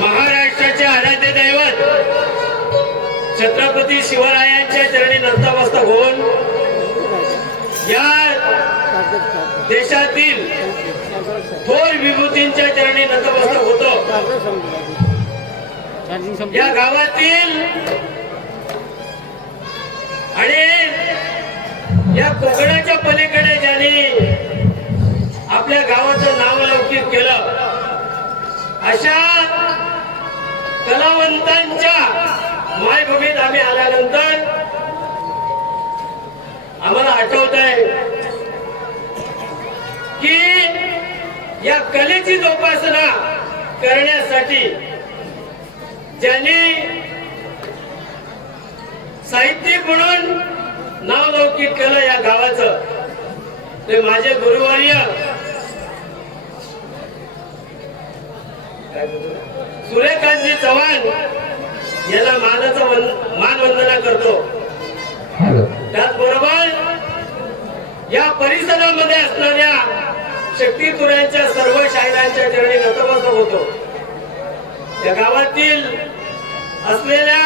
महाराष्ट्राचे आराध्य दैवत छत्रपती शिवरायांच्या चरणी नतमस्तक होऊन या देशातील थोर विभूतींच्या चरणी नतमस्तक होतो। या गावातील आणि या कोकणाच्या पलीकडे ज्यांनी आपल्या गावाचं नाव लौकिक केलं अशा कलावंतांच्या मायभूमीत आम्ही आल्यानंतर आम्हाला आठवत आहे की या कलेची जोपासना करण्यासाठी ज्यांनी साहित्यिक म्हणून नाव लौकिक केलं या गावाचं ते माझे गुरुवर्य सूर्यकांतजी चव्हाण याला मानवंदना करतो। त्याचबरोबर या परिसरामध्ये असणाऱ्या शक्तितुऱ्यांच्या सर्व शाहिरांच्या चरणी नतमस्तक होतो. या गावातील असलेल्या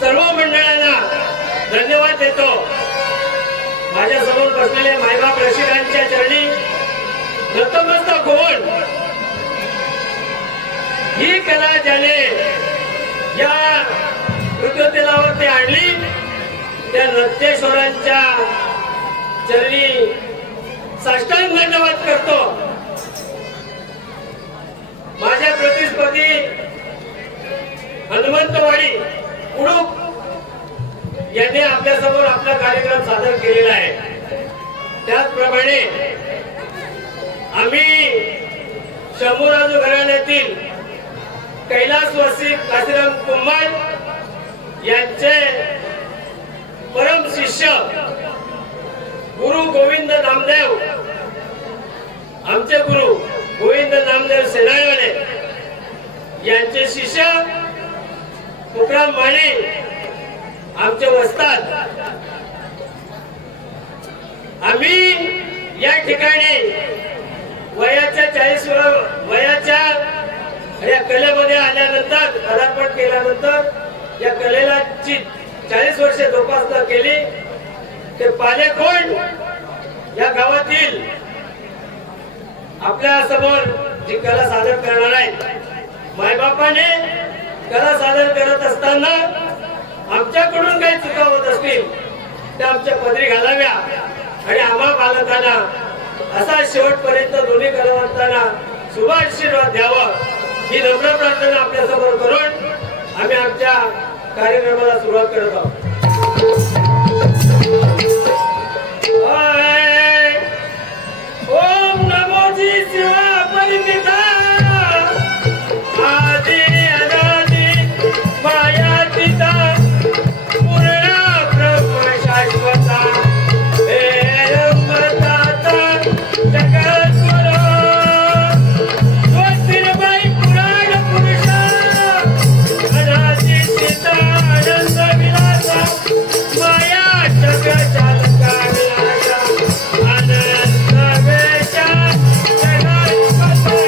सर्व मंडळांना धन्यवाद देतो. माझ्या समोर बसलेले मायबाप रसिकांच्या चरणी नतमस्तक होऊन ही कला ज्याने या कृत्यतेलावरती आणली त्या नृत्येश्वरांच्या चरणी साष्टांग धन्यवाद करतो. माझ्या प्रतिस्पर्धी हनुमंतवाडी कुडूक यांनी आपल्या समोर आपला कार्यक्रम सादर केलेला आहे. त्याचप्रमाणे आम्ही शंभूराजू घराण्यातील कैलासवासी काशीराम कुंभार यांचे परम शिष्य गुरु गोविंद नामदेव, आमचे गुरु गोविंद नामदेव सेनाळीवाले यांचे शिष्य तुकाराम माने आमचे वस्ताद. आम्ही या ठिकाणी वयाच्या 40 वयाच्या या कलेमध्ये आल्यानंतर पदार्पण केल्यानंतर या कलेला 40 वर्षे जोपासना केली. ते पालेकोंड या गावातील आपल्या समोर जी कला सादर करणार आहे, मायबापाने कला सादर करत असताना आमच्याकडून काही चुका होत असतील त्या आमच्या पदरी घालाव्या आणि आम्हा बालकांना असा शेवटपर्यंत दोन्ही कलावंतांना शुभ आशीर्वाद द्यावा ही नम्र प्रार्थना आपल्या समोर करून आम्ही आमच्या कार्यक्रमाला सुरुवात करत आहोत. ओम नमो जी शिवा परिमिता आदि अनादि माया पिता पूर्ण ब्रह्म शाश्वता हे रमदाता जगद्गुरु ज्योतिर्मय पुराण पुरुष अनादि सीता आनंद विलासा माया जग चालका विलासा आनंद वेशा जगत्पते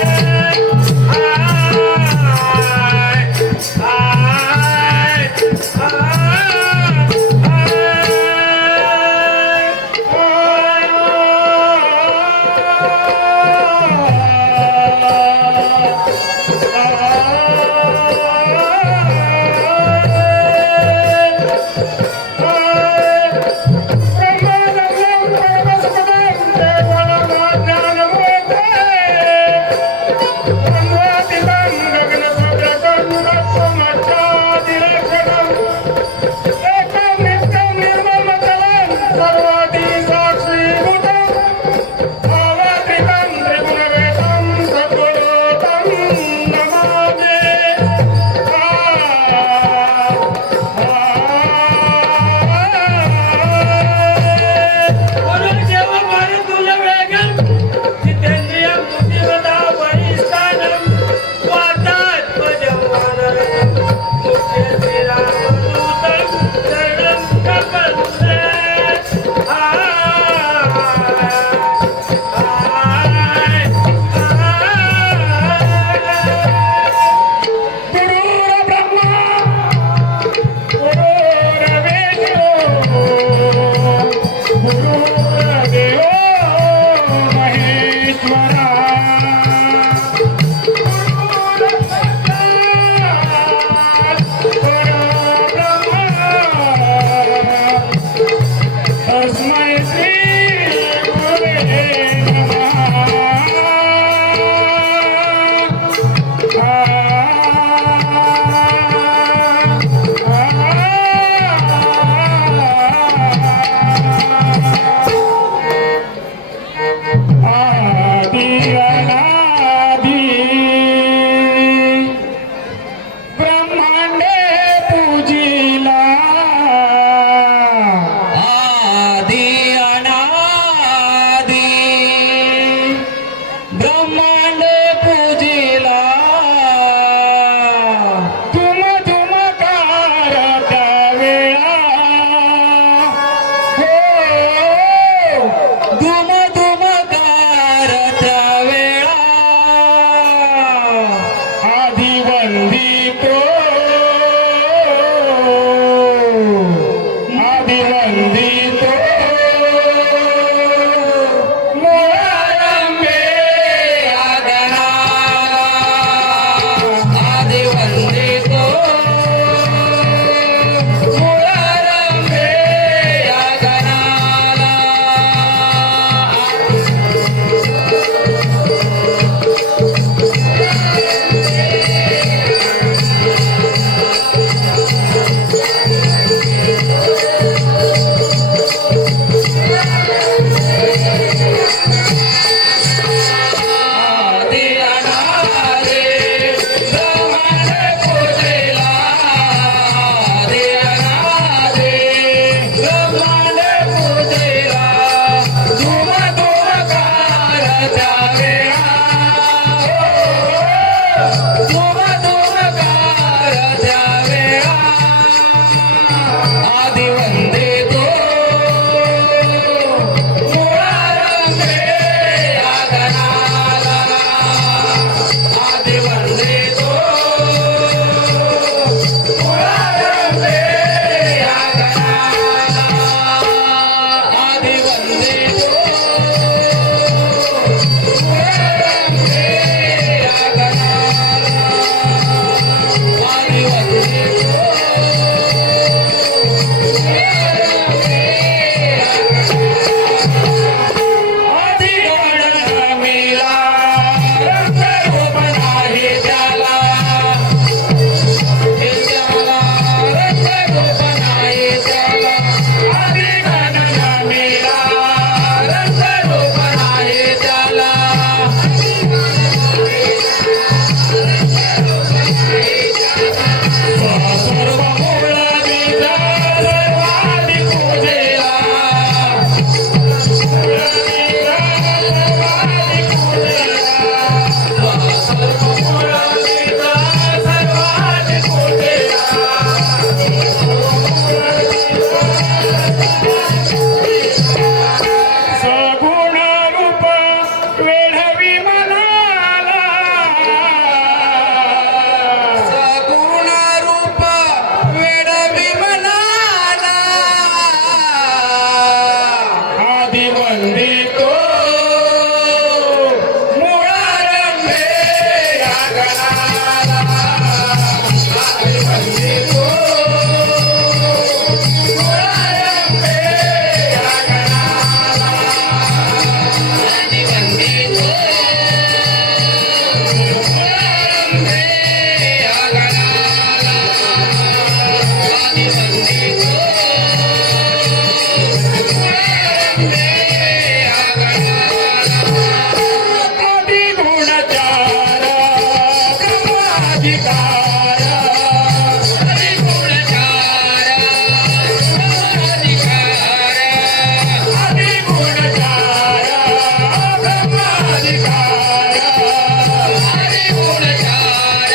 धुम धुम सगुण रूप वेढवी मनाला सगुण रूप वेडवी मनाला आदि वंदितो मुळारंभे या गणाला आदि वंदितो मुळारंभे या गणाला आदि वंदितो मुळारंभे या गणाला आदि वंदितो आदि गुणचार ब्रह्माधिकार आदि गुणचार ब्रह्माधिकार आदि गुणचार ब्रह्माधिकार आदि गुणचार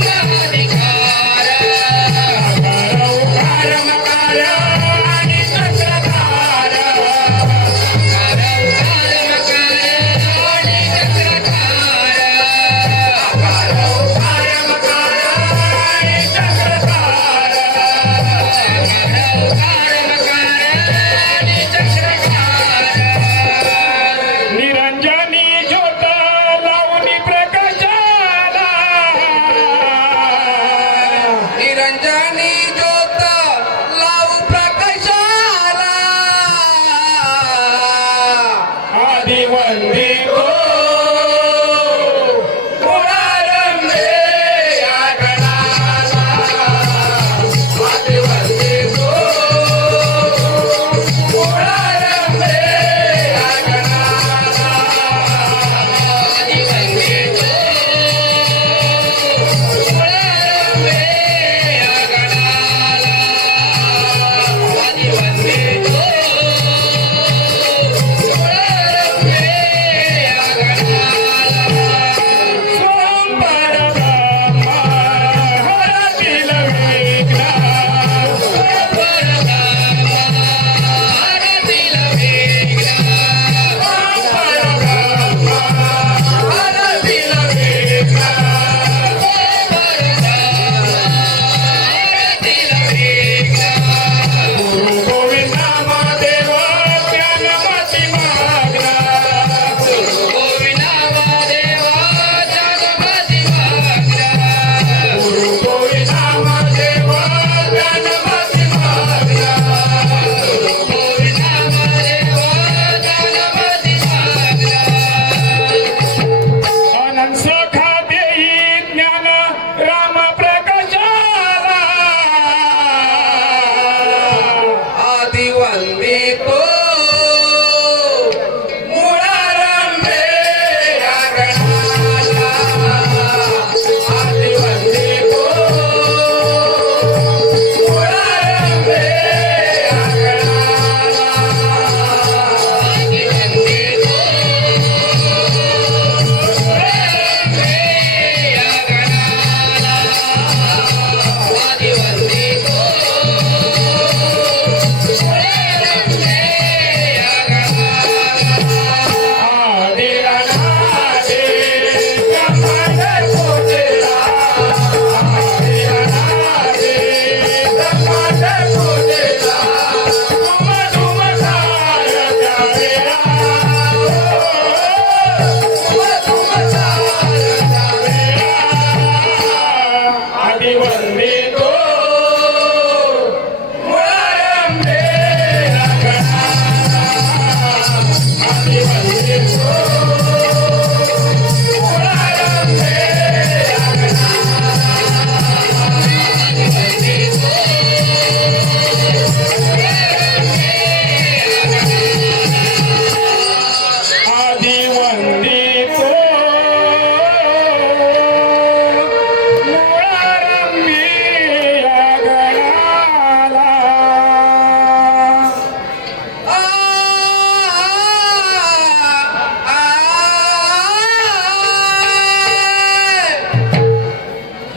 ब्रह्माधिकार करौ कर्मकार आणि चक्रधार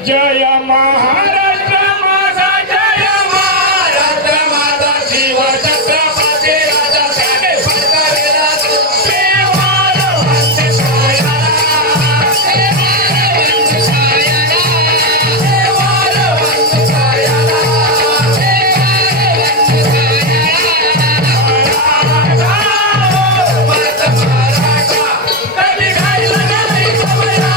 जय महाराष्ट्र माझा जय महाराष्ट्र माझा शिवछत्रपती राजा साहेब फडकविला देवार वंश छायाला देवार वंश छायाला देवार वंश छायाला देवार वंश छायाला मराठा कधी घायला नाही समया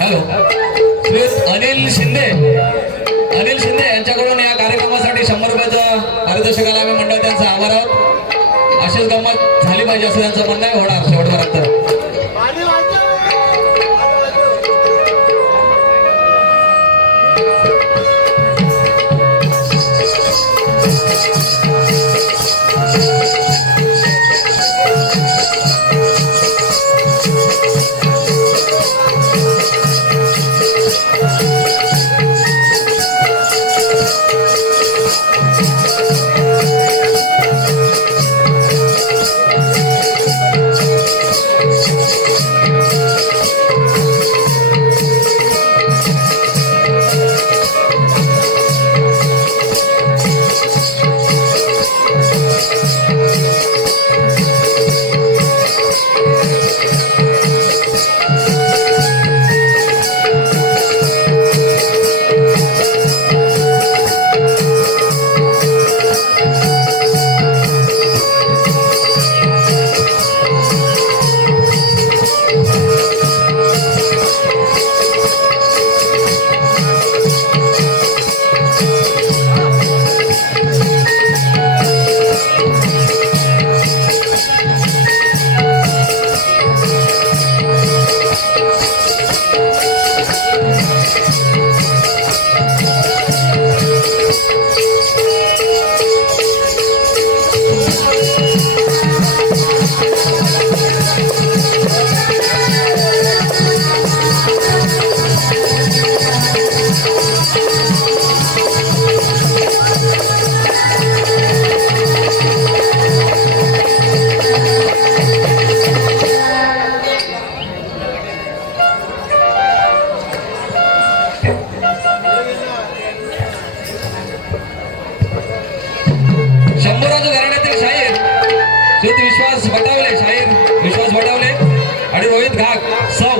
हॅलो, श्री अनिल शिंदे यांच्याकडून या कार्यक्रमासाठी 100 रुपयाचं पारितोषिकाला आम्ही मंडळ त्यांचा आभार आहोत. अशीच गंमत झाली पाहिजे असं त्यांचं म्हणणं आहे. होणार शेवटपर्यंत. शुद्ध विश्वास बटावले, शाहीर विश्वास बटावले आणि रोहित घाग सौ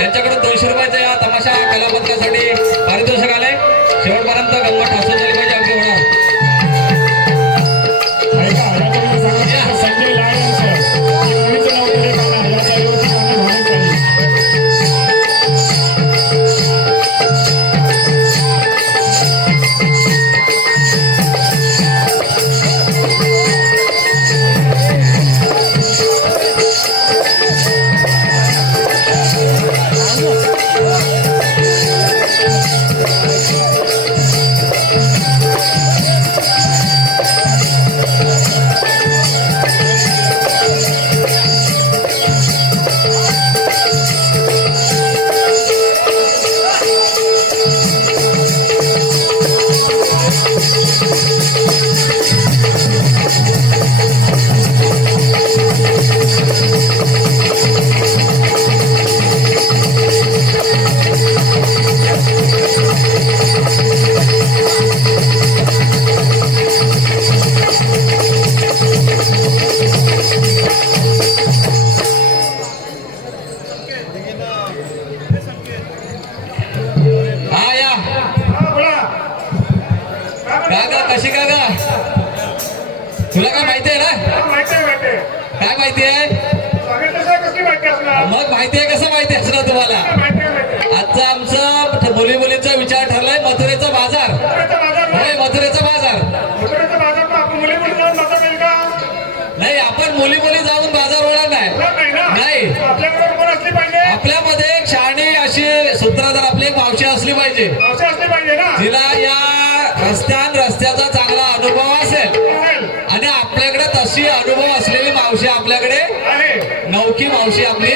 यांच्याकडून 200 रुपयाच्या या तमाशा कलापथकासाठी पारितोषिक आलंय. शेवटपर्यंत गंमत हसून झाली पाहिजे आमची होणार. संजय लाड यांचं मुलीचं नाव पुढे काढा या जागेवरती गाणं म्हणून काही हा या काका कशी काका तुला काय माहिती आहे ना? काय माहिती आहे? मग माहिती आहे कसं माहिती असणार तुम्हाला? आजचा आमचा मुली मुलींचा विचार ठरलाय मथुरेचा बाजार. होय मथुरेचा बाजार. नाही आपण मुली मुली जाऊन बाजार होणार नाही. आपल्यामध्ये एक शहाणी अशी सूत्रधार आपली एक मावशी असली पाहिजे जिला या रस्त्याचा चांगला अनुभव असेल आणि आपल्याकडे तशी अनुभव असलेली मावशी आपल्याकडे नौकी मावशी आपली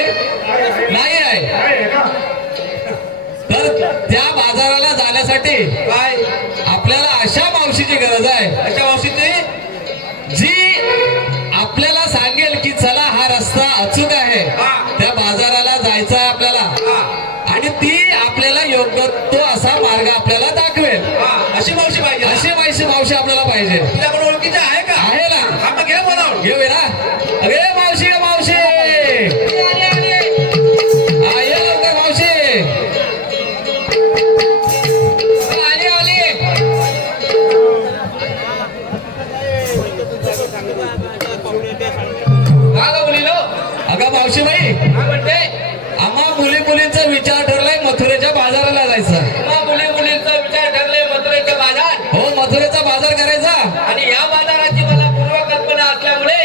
नाही आहे. तर त्या बाजाराला जाण्यासाठी काय आपल्याला अशा मावशीची गरज आहे. अशा मावशीची जी आपल्याला सांगेल की चला हा रस्ता अचूक आहे, त्या बाजाराला जायचं आहे आपल्याला आणि ती आपल्याला योग्य तो असा मार्ग आपल्याला दाखवेल. अशी मावशी पाहिजे. अशी मावशी आपल्याला पाहिजे. तुझ्याकडे ओळखीचे आहे का? आहे ना. आपण घेऊ बोलावून घेऊ ना. अरे मावशी मावशी ये लवकर मावशी आली आली. अगं मावशी बाई काय म्हणते? आम्हा मुली मुलींचा विचार ठरलाय मथुरेच्या बाजाराला जायचं. आम्हा मुली मुलींचा विचार ठरलाय मथुरेचा बाजार. हो मथुरेचा बाजार करायचा आणि या बाजाराची मला पूर्व कल्पना असल्यामुळे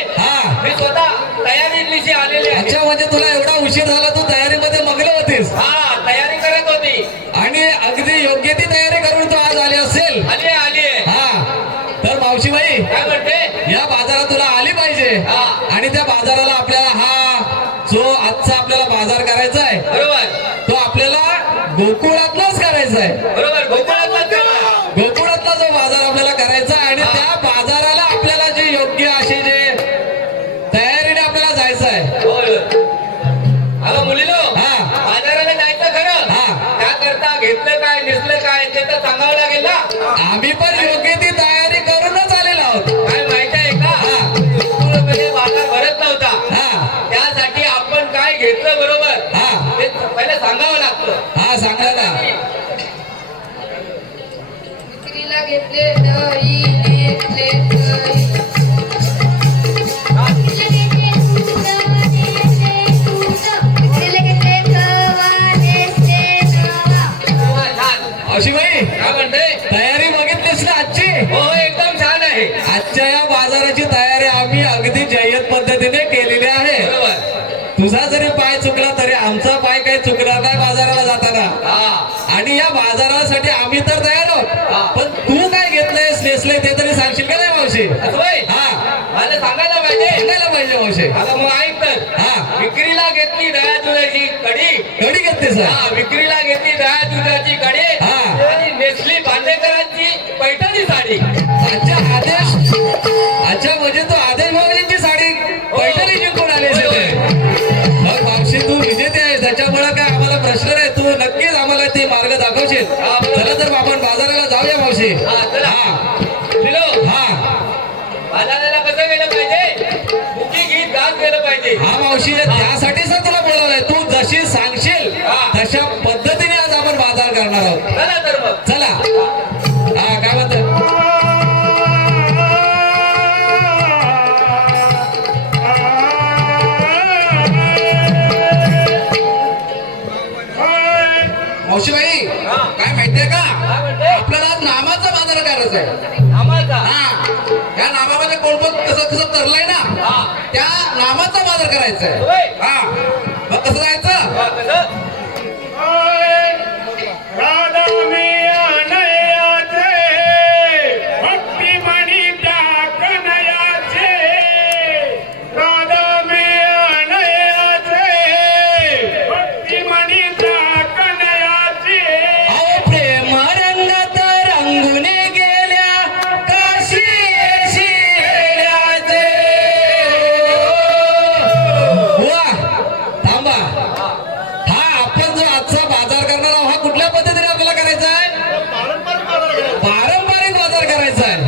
मी स्वतः तयारीनिशी आलेले आहे. अच्छा म्हणजे तुला एवढा उशीर झाला तू तयारीमध्ये मग्न होतीस? तयारी करत होती आणि अगदी योग्य ती तयारी करून तू आज आली असेल. आली तर मावशी बाई काय म्हणते? या बाजारात तुला आली पाहिजे आणि त्या बाजाराला आपल्याला जो आजचा आपल्याला बाजार करायचा आहे बरोबर तो आपल्याला गोकुळातलाच करायचा आहे. बरोबर गोकुळातला जो बाजार आपल्याला करायचा आहे आणि त्या बाजाराला आपल्याला जे योग्य अशी जे तयारीने आपल्याला जायचं आहे. अगं मुलीलो बाजाराला जायचं खरं त्याकरता घेतलं काय नेसलं काय ते तर सांगावं लागेल ना. आम्ही पण योग्य ती तयारी करूनच आलेलो आहोत. काय माहिती आहे का बाजार भरत नव्हता त्यासाठी आपण काय घेतलं बरोबर ते पहिलं सांगावं लागतं. सांगा ना. विक्रीला घेतले दही घेतले दही अशी बाई काय म्हणते? तयारी बघितलीस ना आजची? हो एकदम छान आहे. आजच्या या बाजाराची तयारी आम्ही अगदी जय्यत पद्धतीने केलेली आहे. बरोबर तुझा जरी पाय चुकला तरी आमचा पाय काही चुकणार नाही बाजाराला जाताना. आणि या बाजारासाठी आम्ही तर तयार आहोत पण तू काय घेतलंयस नेसलंय ते तरी सांगशील का नाही मावशी? मला सांगायला पाहिजे मावशी. आता मग ऐक तर विक्रीला घेतली दह्या दुधाची कडी घेतलीस? विक्रीला घेतली दह्या दुधाची कडी आणि नेसली बांदेकरांची पैठणी साडी. अच्छा म्हणजे तू आदेश मावशींची साडी पैठणी जिंकून आली. मग मावशी तू विजेते आहेस त्याच्यामुळे काय आम्हाला प्रश्न नाही. तू नक्कीच आम्हाला ते मार्ग दाखवशील. चला तर आपण बाजाराला जाऊया मावशी. बाजाराला कसं गेलं पाहिजे? बुकी मावशी त्यासाठीच तर तुला बोलावलंय. तू जशी सांगशील तशा पद्धतीने आज आपण बाजार करणार आहोत. चला तर मग. चला हा काय म्हणतो मावशीबाई काय माहितीये का काय म्हणते? आपल्याला आज नामाचा बाजार करायचा आहे. आम्हाला हा या नामामध्ये कोण कोण कसं कसं तरलंय ना त्या नामाचा बाजार करायचा आहे. होय. हा मग कसं जायचं कसं राधा मी अनयाचे भक्ती म्हणी त्या कनयाचे राधा मी अनयाचे भक्ती म्हणी त्या कनयाचे अहो प्रेम रंगात रंगून गेल्या काशी शिल्याचे. वा थांबा. हा आपण जो आजचा बाजार करणार आहोत हा कुठल्या पद्धतीने आपल्याला करायचा आहे. पारंपरिक बाजार करायचा आहे.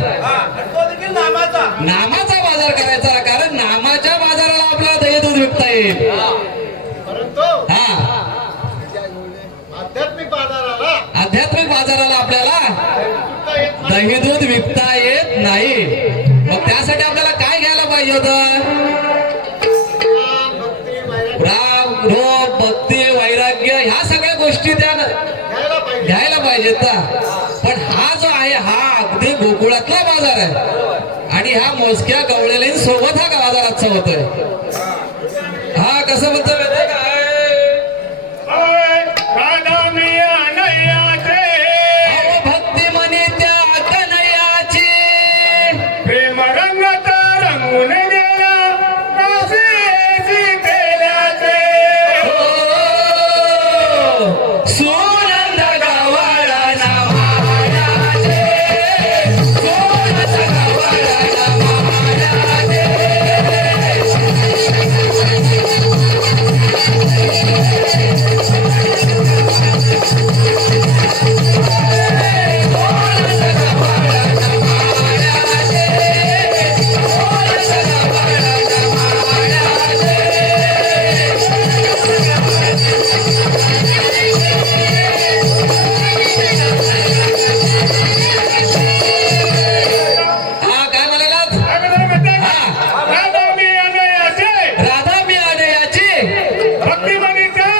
तो देखील नामाचा. नामाचा बाजार करायचा आहे. कारण नामाच्या बाजाराला आपल्याला दही दूध विकता येईल. हा आध्यात्मिक बाजाराला आपल्याला दही दूध विकता येत नाही. मग त्यासाठी आपल्याला काय घ्यायला पाहिजे होतं. राम रोम भक्ती वैराग्य ह्या सगळ्या गोष्टी त्या घ्यायला पाहिजेत ना. पण हा जो आहे हा अगदी गोकुळातला बाजार आहे आणि ह्या मोजक्या गवळलेंसोबत हा बाजाराचा होतोय. हा कसं म्हणतो माहितीये काय राधा मी अनयाचे अहो भक्ती म्हणे त्या कन्हैयाची. प्रेम रंगात रंगून गेला काशी केल्याचे सुनंद गवळण मायाचे. सुनंद गवळण मायाचे. हा काय म्हणालात. हा राधा मी अनयाचे राधा मी याची भक्ती म्हणी त्या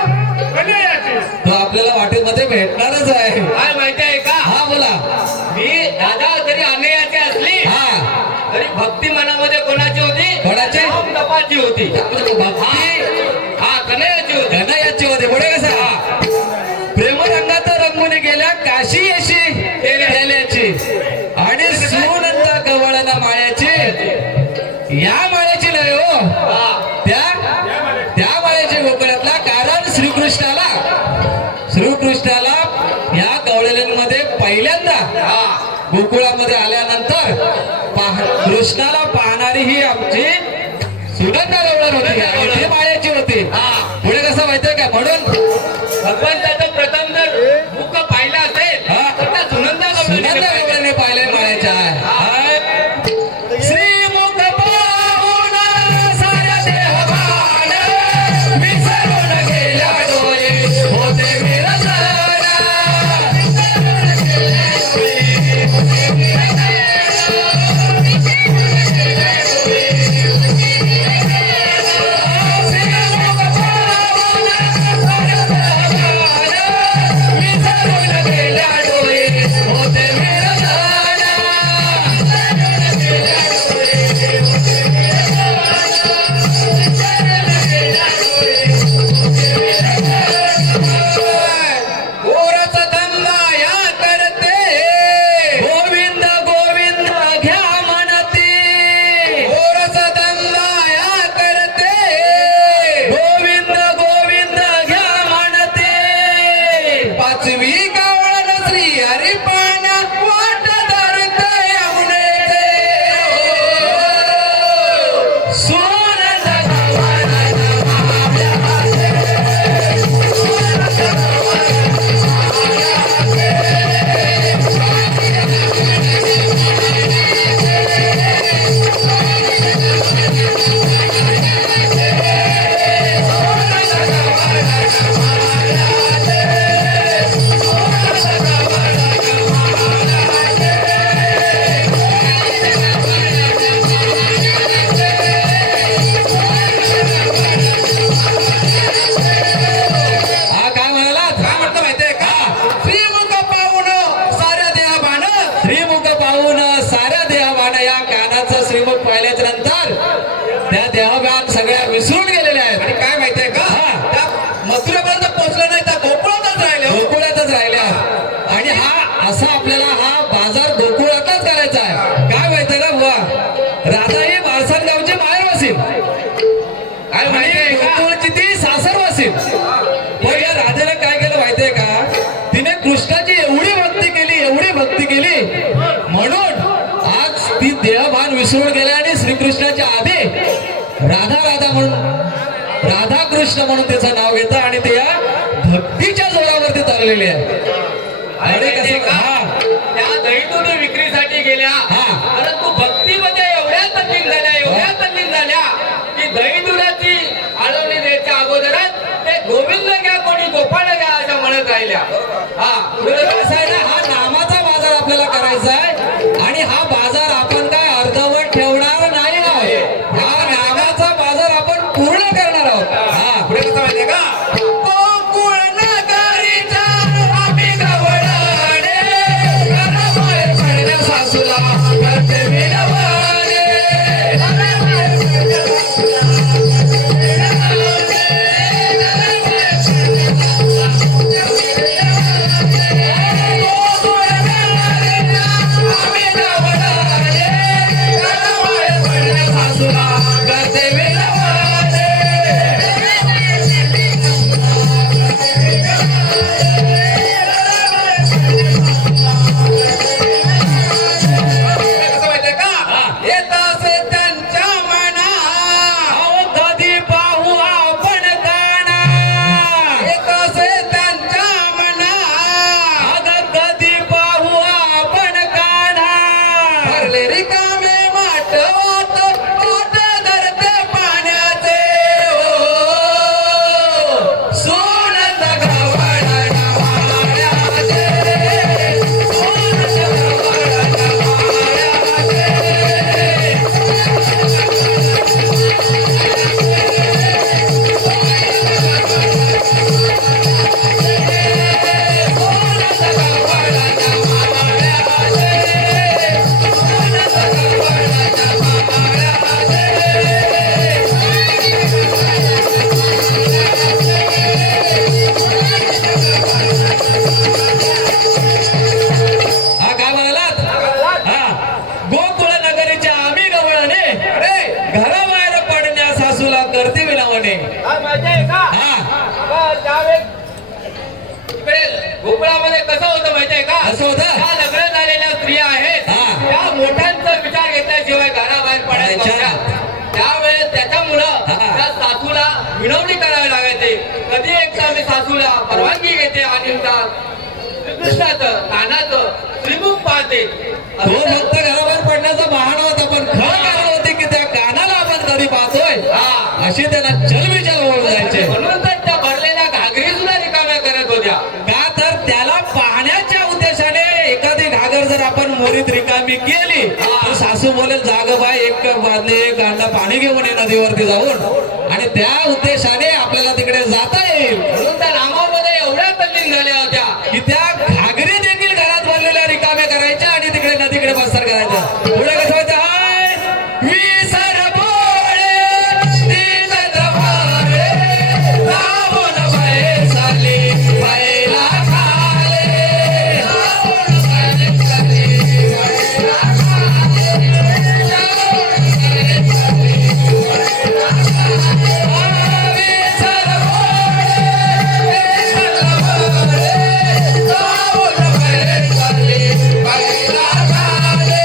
कनयाचे तो आपल्याला वाटेमध्ये भेटणारच आहे. काय माहिती आहे का हा बोला. मी दादा जरी अन्यायाची असली हा तरी भक्ती मनामध्ये कोणाची होती. कोणाची? राम तपाची होती. भक्ती हा कन्हैयाची होती. गणयाची होते पुढे कसं हा प्रेमरंगात रंगून गेल्या काशी यशी गेल्याची आणि सुनंद गवळण माळ्याची. या माळ्याची नाही हो त्या माळ्याची गोकुळातला. कारण श्रीकृष्णाला या गवळलेंमध्ये पहिल्यांदा गोकुळामध्ये आल्यानंतर कृष्णाला पाहणारी ही आमची सुनंद गवळण होती आणि ती माळ्याची होती. पुढे कसं माहितीये का म्हणून भगवंताचं प्रथम जर मुख पाहिलं असेल हा. तर त्या सुनंदा सुनंद गवळणी गवळणी पाहिले माळ्याच्या श्रीमुख पाहून साऱ्या देहभान विसरून गेल्या डोळे होते विरसन. देवाभान सगळ्या विसरून गेलेल्या आहेत. आणि काय माहितीये का हा. त्या मथुरेपर्यंत पोहोचलं नाही त्या गोकुळातच राहिले हो. गोकुळातच राहिल्या. आणि हा असा आपल्याला हा बाजार गोकुळातच करायचा आहे. काय माहितीये का बुवा, राधा ही बाळसात गावची माहेरवासी काय आणि माहितीये का गोकुळची ती सासरवासी. पण या राधेला काय केलं माहितीये का, तिने कृष्णाची एवढी भक्ती केली म्हणून आज ती देहभान विसरून गेल्या आणि श्रीकृष्णाच्या आधी राधा म्हणून राधा कृष्ण म्हणून त्याचं नाव घेतं आणि ते या भक्तीच्या जोरावरती चाललेली आहे. आणि कसं हा त्या दहीदुधी विक्रीसाठी गेल्या हा. परंतु भक्तीमध्ये एवढ्या तल्लीन झाल्या की दहीदुधाची आळवणी द्यायच्या अगोदरच ते गोविंद घ्या कोणी गोपाळ घ्या असं म्हणत राहिल्या. हा कसं आहे ना, हा नामाचा बाजार आपल्याला करायचा आहे आणि हा बाजार आपण काय अर्धवट ठेवणार नाही आहोत. हा नामाचा बाजार आपण पूर्ण करणार आहोत. हा पुढे कसं माहितीये का गोकुळ नगरीचा आम्ही गवळणे घराबाहेर पडल्या सासूला करते विनवणे. गोकुळ नगरीचा आम्ही गवळणे घराबाहेर पडल्या सासूला करते विनवणे. कसं माहितीये का येत असे त्यांच्या मना अहो, कधी पाहू आपण काना, येत असे त्यांच्या मना अगं कधी पाहू आपण काना. भरले रिकामे माठवात पोट धरते पाण्याचे सोनत गवळण वाड्याचे सोनत गवळण वाड्याचे. हा काय म्हणालात? हा गोकुळ नगरीच्या आम्ही गवळणे घराबाहेर पडण्या सासूला करते विनावणे. काय माहितीये का हा त्यावेळेस इकडे गोकुळामध्ये कसं होतं माहितीये का असं होतं. त्या लग्न झालेल्या स्त्रिया आहेत हा. त्या मोठ्यांचा विचार घेतल्याशिवाय घराबाहेर पडायला पडायच्या. नव्हत्या. त्यावेळेस त्याच्यामुळं हा. त्या सासूला विनवणी करावी लागायची. कधी एकदा मी सासूला परवानगी घेते आणि कृष्णाचं कानाचं श्रीमुख पाहते तो असं फक्त घराबाहेर पडण्याचा बहाणा होता, पण खरं कारण होते की त्या कानाला आपण कधी पाहतोय हा. अशी त्यांना चलविचार ओळख जायचे. म्हणून तर त्या भरलेल्या घागरी सुद्धा रिकाम्या करत होत्या. का तर त्याला पाहण्याच्या उद्देशाने एखादी घागर जर आपण मोरीत रिकामी केली तर सासू बोलेल जाग बाय एक बादली एक अंडा पाणी घेऊन ये नदीवरती जाऊन, आणि त्या उद्देशाने आपल्याला तिकडे जाता येईल. म्हणून त्या नामामध्ये एवढ्या तल्लीन झाल्या होत्या की त्या घागरी देखील घरात भरलेल्या रिकाम्या करायच्या आणि तिकडे नदीकडे पसार करायच्या. पुढे कसं होतं, हाय विसर बोळे दीन द्रवाळे रावण वैसाली बैला खाले रावण वैसाली बैला खाले रावण वैसाली बैला खाले विसर बोळे रावण वैसाली बैला खाले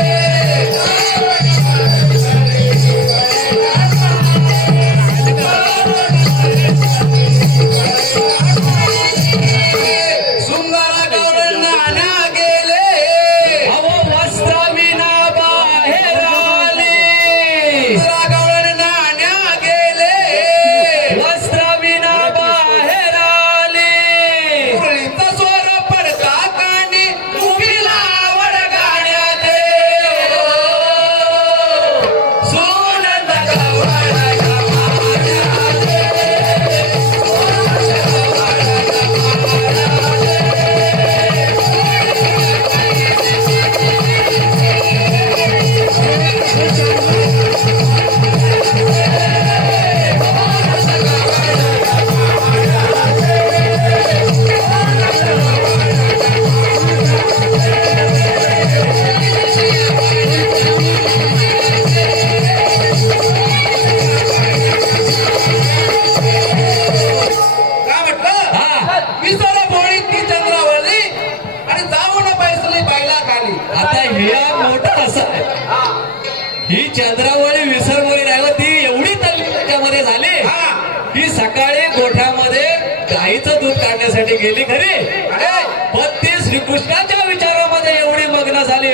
गेली खरी अरे, पण ती श्रीकृष्णाच्या विचारामध्ये एवढी मग्न झाली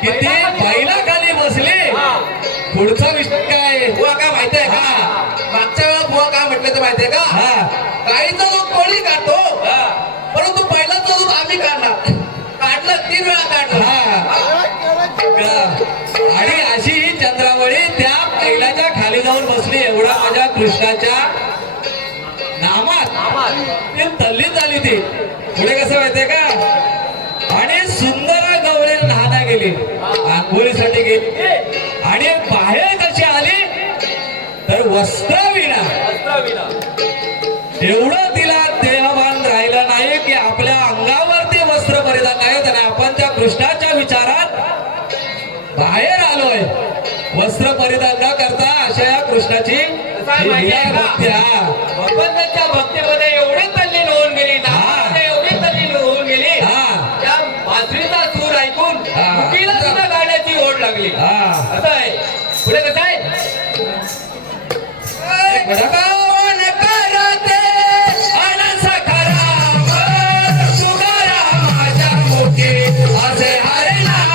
की ती बाईला खाली बसली. पुढचा विषय काय बुवा काय माहितीये का? मागच्या वेळा बुवा काय म्हटलं ते माहितीये का? हा गाईचा दूध कोणी काढतो, परंतु पहिलाच दूध आम्ही काढणार. काढलं 3 वेळा काढलं. आणि अशी ही चंद्रावळी त्या बैलाच्या खाली जाऊन बसली. एवढा माझ्या कृष्णाच्या नामात ती तल्लीन झाली. ती पुढे कसं माहितीये का? आणि सुंदर गवळीला न्हायला गेली, आंघोळीसाठी गेली आणि बाहेर कशी आली तर वस्त्रविना. एवढं तिला देहभान राहिलं नाही की आपल्या अंगावरती वस्त्र परिधान नाही. आणि आपण त्या कृष्णाच्या विचारात बाहेर आलोय वस्त्र परिधान न करता. अशा या कृष्णाची काय माहिती आहे का? भक्ती. हा भगवंताच्या भक्तीमध्ये एवढे तल्लीन होऊन गेली, नामामध्ये एवढी तल्लीन होऊन गेली. हा त्या बासरीचा सूर ऐकून हा. मुकीला सुद्धा गाण्याची ओढ लागली. हा असं आहे. पुढे कसं आहे? भगवान करते अनस कराम, तुकारामाच्या मुखी असे हरिनाम.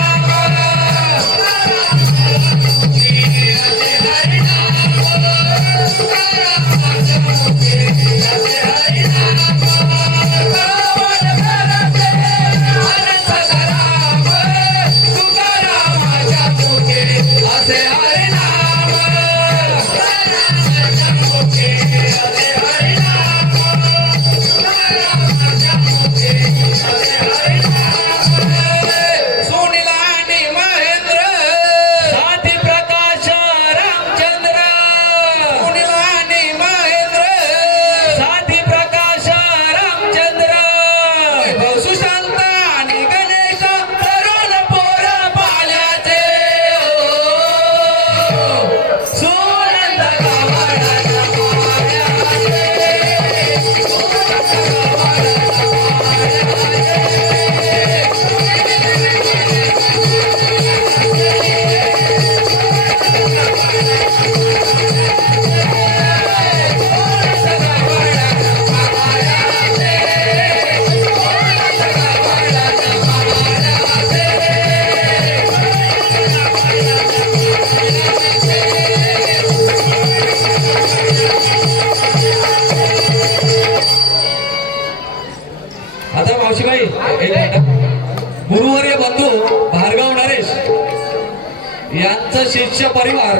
सोनीला आणि महेंद्र, साथी प्रकाश रामचंद्र, सोनीला आणि महेंद्र, साथी प्रकाश रामचंद्र. वैभव सुशांत आणि गणेश, तरुण पोर पाल्याचे. सोनंद गावाडाच्या आता मावशीबाई एक मिनिट. गुरुवर्य बंधू भार्गव नरेश यांचं शिष्य परिवार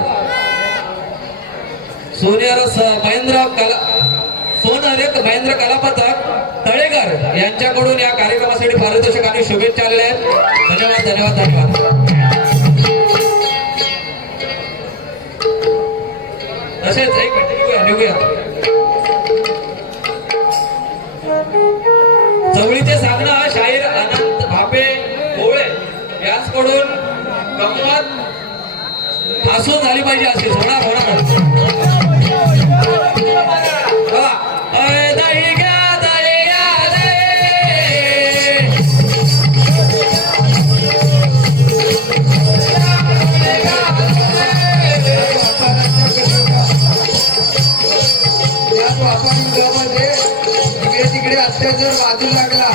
महेंद्र कला पथक तळेकर यांच्याकडून या कार्यक्रमासाठी पारितोषिक आणि शुभेच्छा आलेल्या आहेत. धन्यवाद धन्यवाद धन्यवाद. तसेच एक मिनिट निघूया. जवळीचे सांगणं शाहीर अनंत भापे कोवळे यांच्याकडून गंमत ठासून झाली पाहिजे अशी होणार. दही घ्या दही घ्या दही. तिकडे अत्याचार वाजू लागला,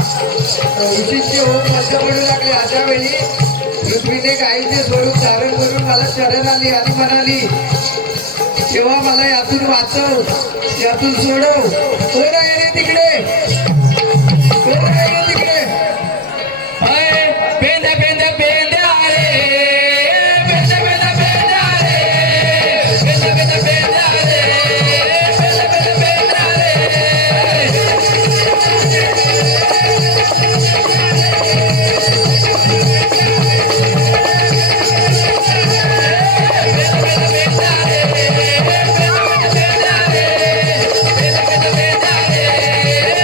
उशीचे होम बंद पडू लागले. अशा वेळी पृथ्वीने गायीचे स्वरूप धारण करून मला शरण आली आणि म्हणाली, तेव्हा मला यातून वाचव, यातून सोडव. कोण आहे रे तिकडे? कोण आहे रे तिकडे? पेंद्या पेंद्या पेंद्या रे, पेंद्या पेंद्या पेंद्या रे, पेंद्या पेंद्या पेंद्या रे, पेंद्या पेंद्या पेंद्या रे.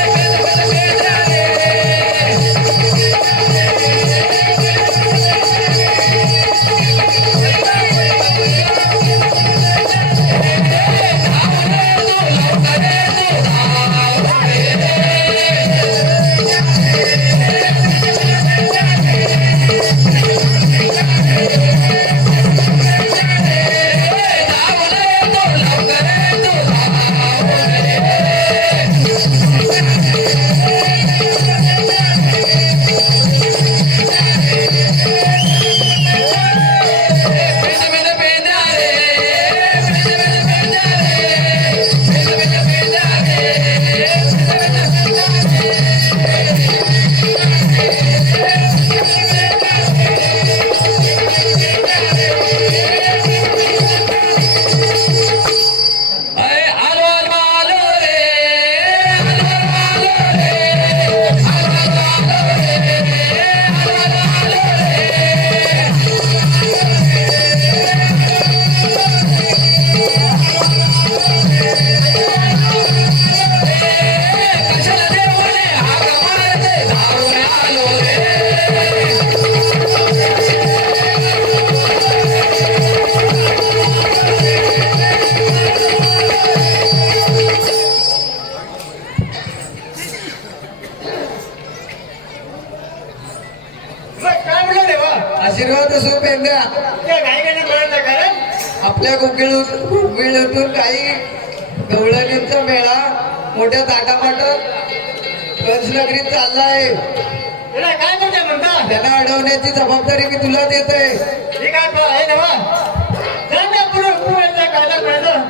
लटून काही गवळणींचा मेळा मोठ्या ताटामाटात पंचनगरीत चालला आहे. काय करते म्हणता? त्यांना अडवण्याची जबाबदारी मी तुला देत आहे. ठीक आहे ना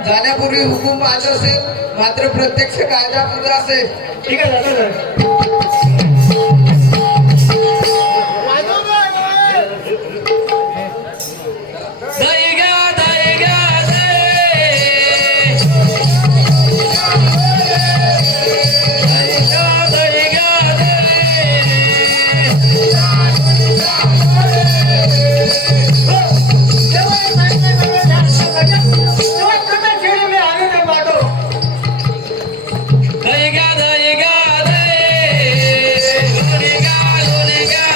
जाण्यापूर्वी हुकूम माझा असेल, मात्र प्रत्यक्ष कायदा तुझा असेल. ठीक आहे दादा. दही घ्या दही घ्या दही दही घ्या दही घ्या दही घ्या दही लोणी घ्या लोणी घ्या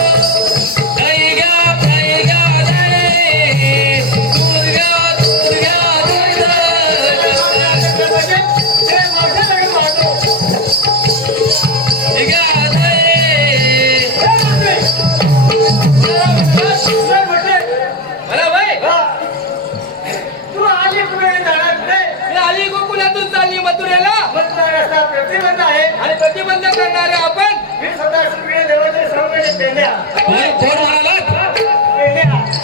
दही घ्या दही घ्या दही दूध घ्या दूध घ्या दूध घ्या दही मला भाई तू आली कुठे जाणार नाही? मी आली गोकुलातून चालली मथुरेला असा प्रतिबंध आहे. आणि प्रतिबंध करणारे आपण मी स्वतः श्रीकृष्ण देवाचे सर्व पेंड्या कोण म्हणालात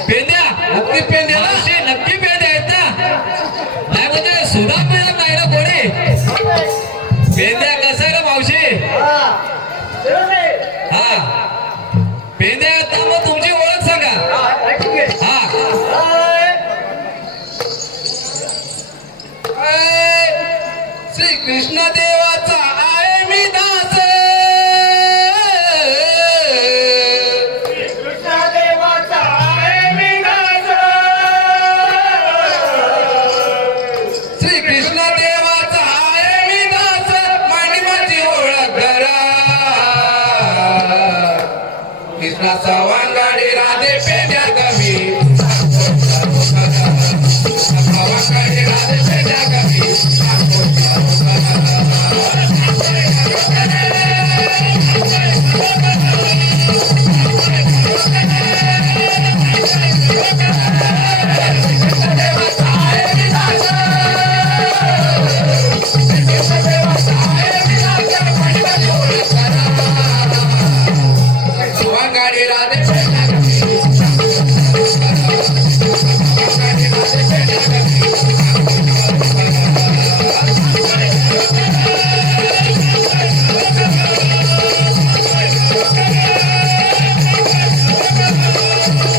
पेंद्या नक्की पेंद्या मावशी नक्की पेंद्या आहेत ना नाही म्हणजे सुद्धा मिळत नाही ना कोणी पेंद्या कसं आहे ना मावशी हा पेंद्या आहेत ना मग तुमची ओळख सांगा हा श्री कृष्ण देवाचा आहे मी दास श्री कृष्ण देवाचा आहे मी दास मांडी माझी ओळख करा कृष्णाचा वांगाडी राधे पेंड्या कमी वांगाडी राधे पेंड्या कमी वांगाडी राधे पेंड्या कमी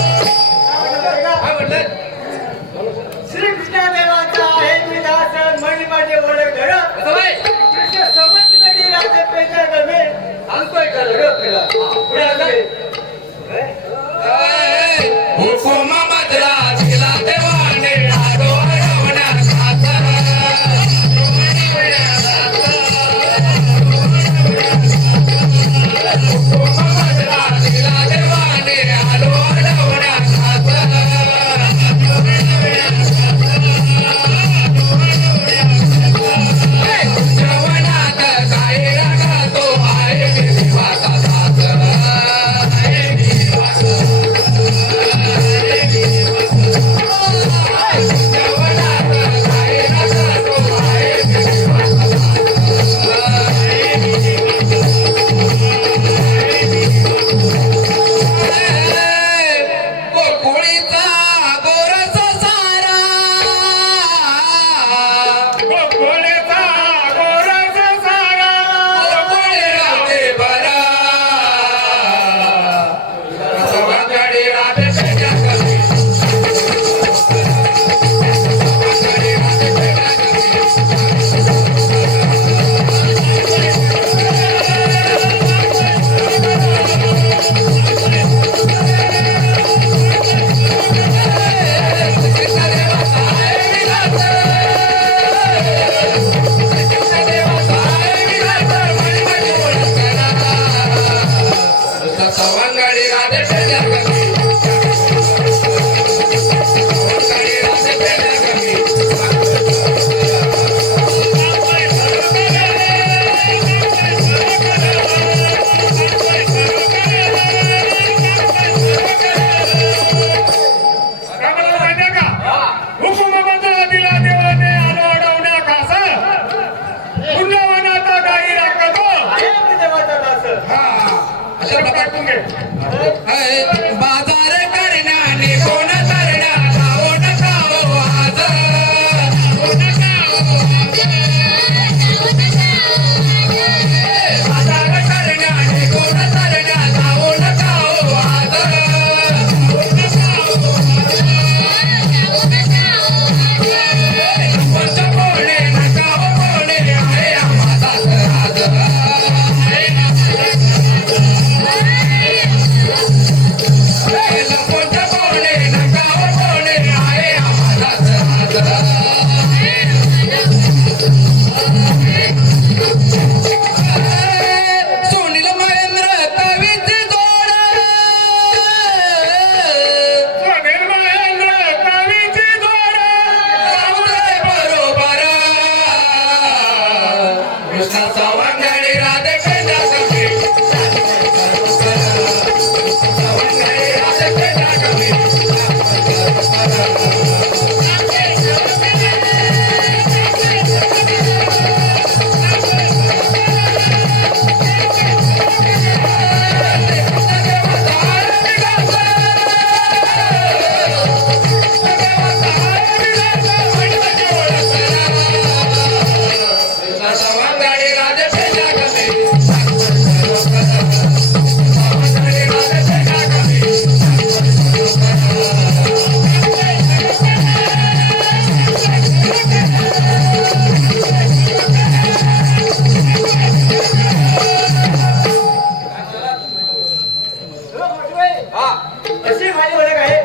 काय म्हटलं श्रीकृष्ण देवाचा आहे मी दास म्हणी माझे ओळख धड. असं भाई कृष्ण समज नदी राजे पेंड्या गमे. सांगतोय का पुढे आता. हुकुम मधला दिला देवाने आडो अडवण्या सासरा हुकुम मधला दिला देवाने आडो अडवण्या सासरा जवनात काय रागातो आहे मी देवाचा सासरा आहे मी देवाचा अशा प्रकारे ऐकून घे. बाजार करण्याने कोण करण्या जाओ नका हो आज. बाजार करण्याने कोण करण्या जाओ नका हो आज. पंच कोणे नका हो कोणे आहे आम्हाचाच राज. पंच कोणे नका हो कोणे आहे आम्हाचाच राज. सुनील महेंद्र कवीची जोड. सोनेर महेंद्र कवीची जोड. सावळे बरोबर कृष्णा सवंगडी राधे पेंडा कवी. सवंगडी राधे पेंडा कवी. सवंगडी राधे पेंडा कवी. सवंगडी राधे पेंडा कवी. हा अशी माझी ओळख आहे.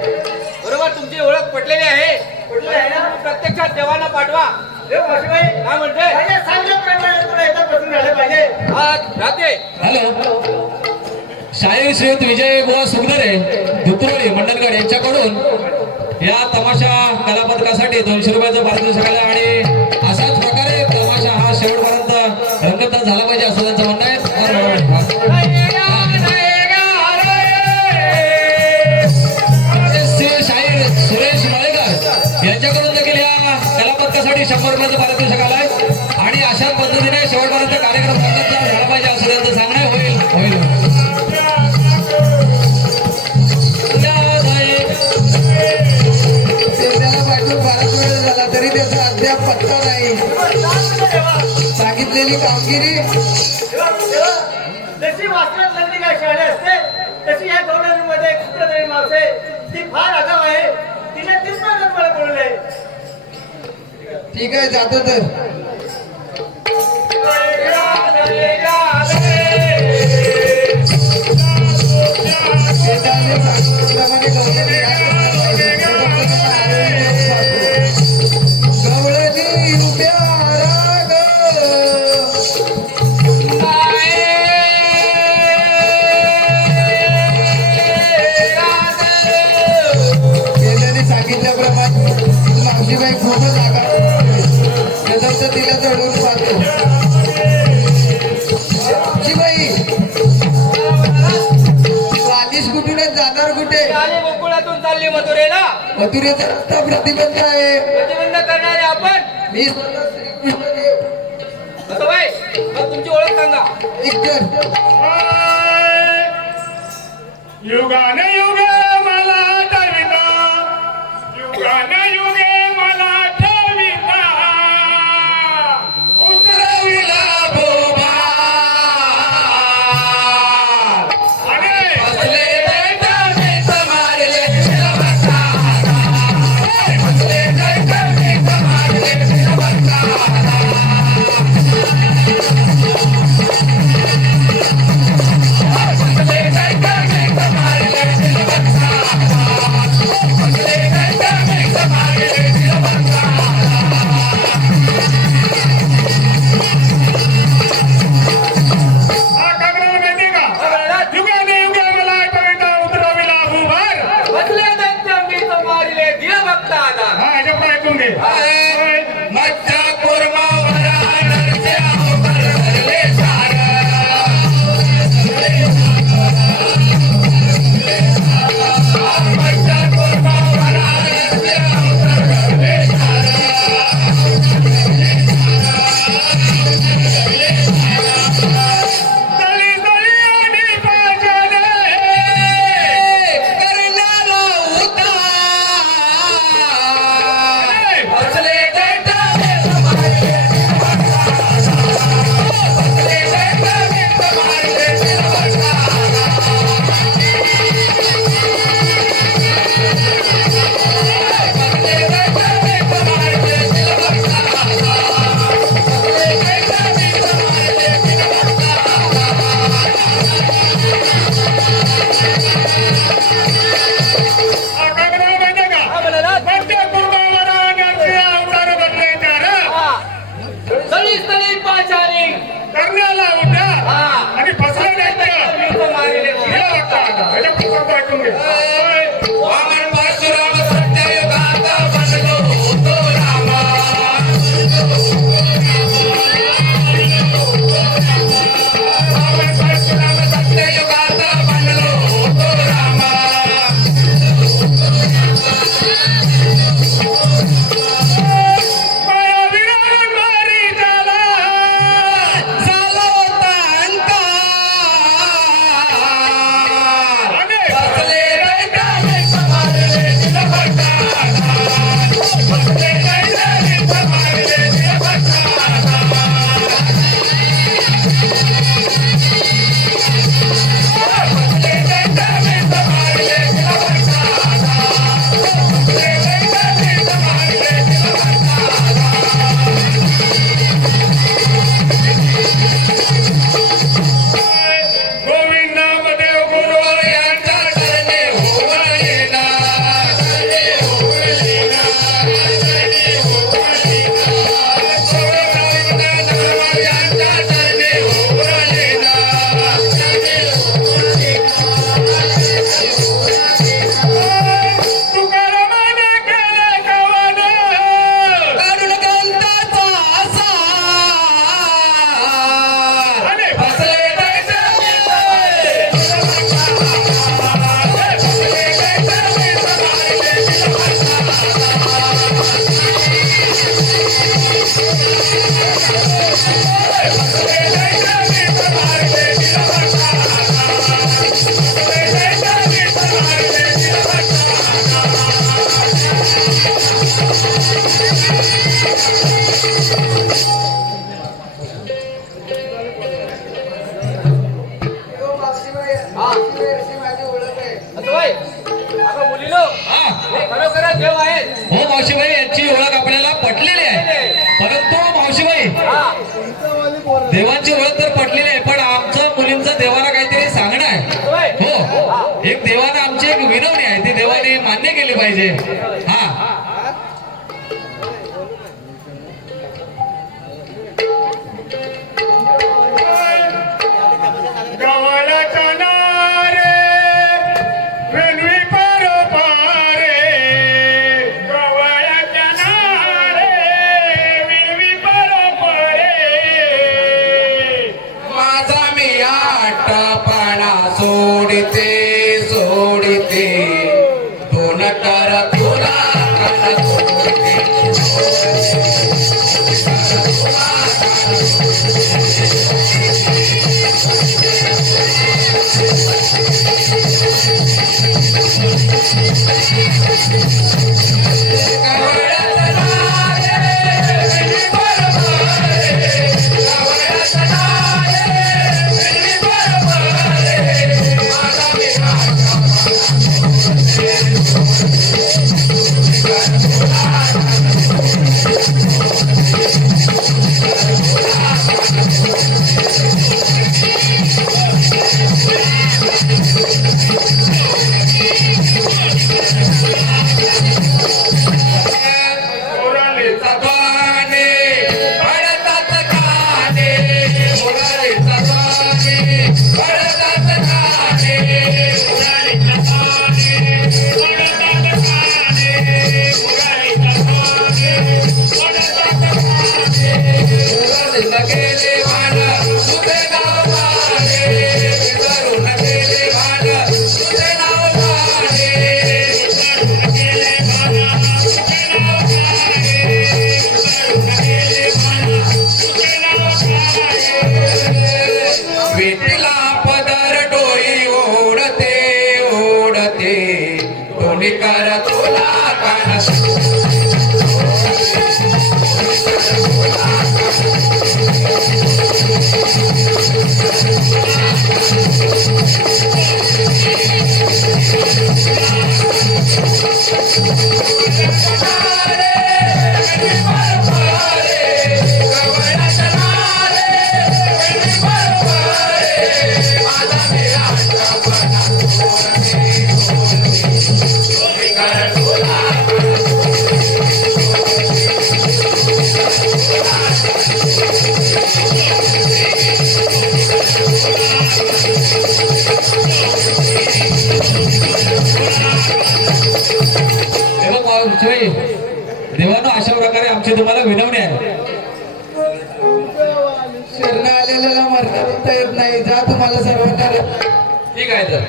बरोबर तुमची ओळख पटलेली आहे. कुठली आहे ना? प्रत्यक्षात देवाला पाठवा. हे मावशीबाई, काय म्हणते माझ्या सांगितल्याप्रमाणे तुला इथं बसून राहिलं पाहिजे. हा राहते. हॅलो, शाहीर श्रीयुत विजय बुवा सुगदरे धुत्रोळी मंडलगड यांच्याकडून या तमाशा कलापथकासाठी 200 रुपयाचं पारितोषिक मिळालं आणि अशाच प्रकारे तमाशा हा शेवटपर्यंत रंगतदार झाला पाहिजे असं त्यांचं म्हणणं आहे. शाहीर सुरेश मळेकर यांच्याकडून देखील या कलापथकासाठी 100 रुपयाचं पारितोषिक आलंय आणि अशा पद्धतीने शेवटपर्यंत कार्यक्रम रंगतदार झाला पाहिजे असं त्यांचं सांगणं आहे. होईल. ते त्याला पाठवून बराच वेळ झाला तरी त्याचा अद्याप पत्ता नाही. सांगितलेली कामगिरी जशी वासनात नंदी काय शाळे असते तशी ह्या गौरवमध्ये कुठेतरी मावसे ती फार आगाव आहे. तिने तिथपर्यंत मला बोलले. ठीक आहे, जातो तर. शेताने सांगितल्याप्रमाणे गवळणी गवळणी उभ्या राग. शेताने सांगितल्याप्रमाणे मावशीबाई खूपच आगाऊ. तर तिला चढवून पाहतो. मावशीबाई, तू आलीस कुठूनच जाणार कुठे? आली गोकुळातून चालली मथुरेला. मथुरेचा रस्ता प्रतिबंध आहे. प्रतिबंध करणारे आपण. मी स्वतः श्रीकृष्णदेव. असं बाई मग तुमची ओळख सांगा. इतर युगाने युगे मला ठविता. युगाने युगे मला ठविता. उतरविला भोबा आणि बसले बैठे मारले बसले बैठे मारले देवानो अशा प्रकारे आमची तुम्हाला विनवणी आहे. शरण आलेल्याला मरता म्हणता येत नाही. जा तुम्हाला सर्वांना ठीक आहे तर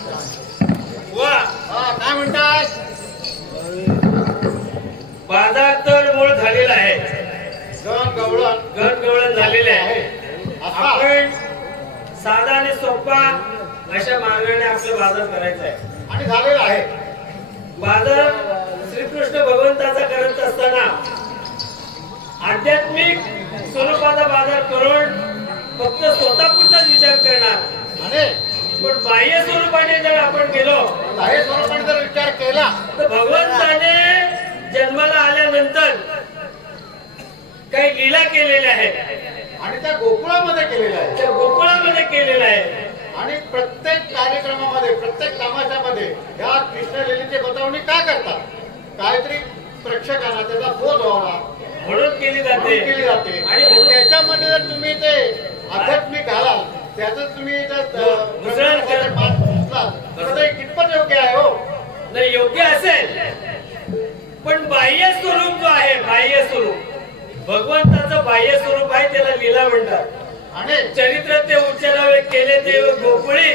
वा काय म्हणतात? बाजार तर मूळ झालेला आहे, गवळण गणगवळण झालेले आहे. असा आपण साधा आणि सोपा अशा मार्गाने आपला बाजार करायचा आहे. आणि झालेला आहे. बाजार श्रीकृष्ण भगवंताचा करत असताना आध्यात्मिक स्वरूपाचा बाजार करून फक्त स्वतःपुरताच विचार करणार, आणि पण बाह्य स्वरूपाने जर आपण गेलो बाहेर स्वरूपाने जर विचार केला तर भगवंताने जन्माला आल्यानंतर काही लीला केलेल्या आहेत, आणि त्या गोकुळामध्ये केलेला आहे. त्या गोकुळामध्ये केलेल्या आहे. आणि प्रत्येक कार्यक्रमामध्ये प्रत्येक तमाशामध्ये ह्या कृष्ण लीलेची बतावणी का करतात? काहीतरी प्रेक्षकांना त्याचा बोध व्हावा म्हणून केली म्हणून जाते. केली जाते. आणि आणि त्याच्यामध्ये जर तुम्ही ते आध्यात्मिक घालाल, त्याचं तुम्ही मुसळण कर- तर ते कितपत योग्य आहे हो? नाही योग्य असेल, पण बाह्य स्वरूप जो आहे, बाह्य स्वरूप भगवंताचं बाह्य स्वरूप आहे, त्याला लीला म्हणतात. आणि चरित्र ते उच्चारावे केले ते गोकुळी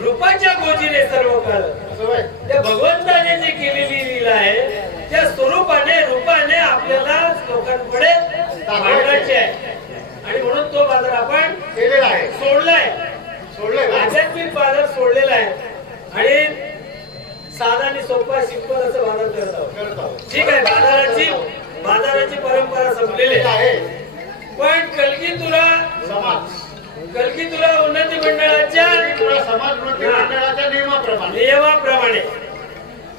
रूपाच्या गोजीने सर्व काळ. सवय त्या भगवंताने जी केलेली लीला आहे त्या स्वरूपाने रूपाने आपल्याला लोकांपुढे मांडायची आहे. आणि म्हणून तो बाजार आपण केलेला आहे. सोडलाय, आध्यात्मिक बाजार सोडलेला आहे आणि साधा आणि सोपा सिंपल असं बाजार करत आहोत. करत आहोत. ठीक आहे, बाजाराची परंपरा संपलेली आहे. पण कलगी तुला उन्नती मंडळाच्या समाज उन्नती मंडळाच्या नियमाप्रमाणे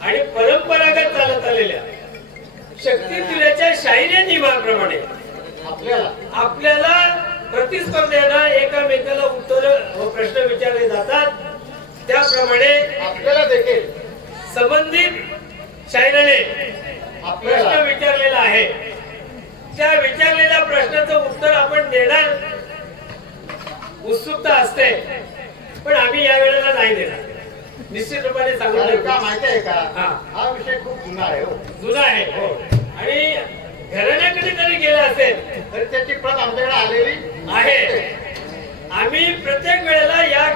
आणि परंपरागत चालत आलेल्या शक्ती तुल्याच्या शाहीने नियमाप्रमाणे आपल्याला प्रतिस्पर्धेला एकामेकाला उत्तर व प्रश्न विचारले जातात. त्याप्रमाणे आपल्याला देखील संबंधित शाहिराने प्रश्न विचारलेला आहे. त्या विचारलेल्या प्रश्नाचं उत्तर आपण देणार उत्सुकता असते, पण आम्ही या वेळेला नाही देणार. निश्चित रूपाने सांगून का माहिती आहे का? हा. हा विषय खूप जुना आहे हो. जुना आहे आणि घराण्याकडे जरी गेला असेल तरी त्याची प्रत आमच्याकडे आलेली आहे. आम्ही प्रत्येक वेळेला या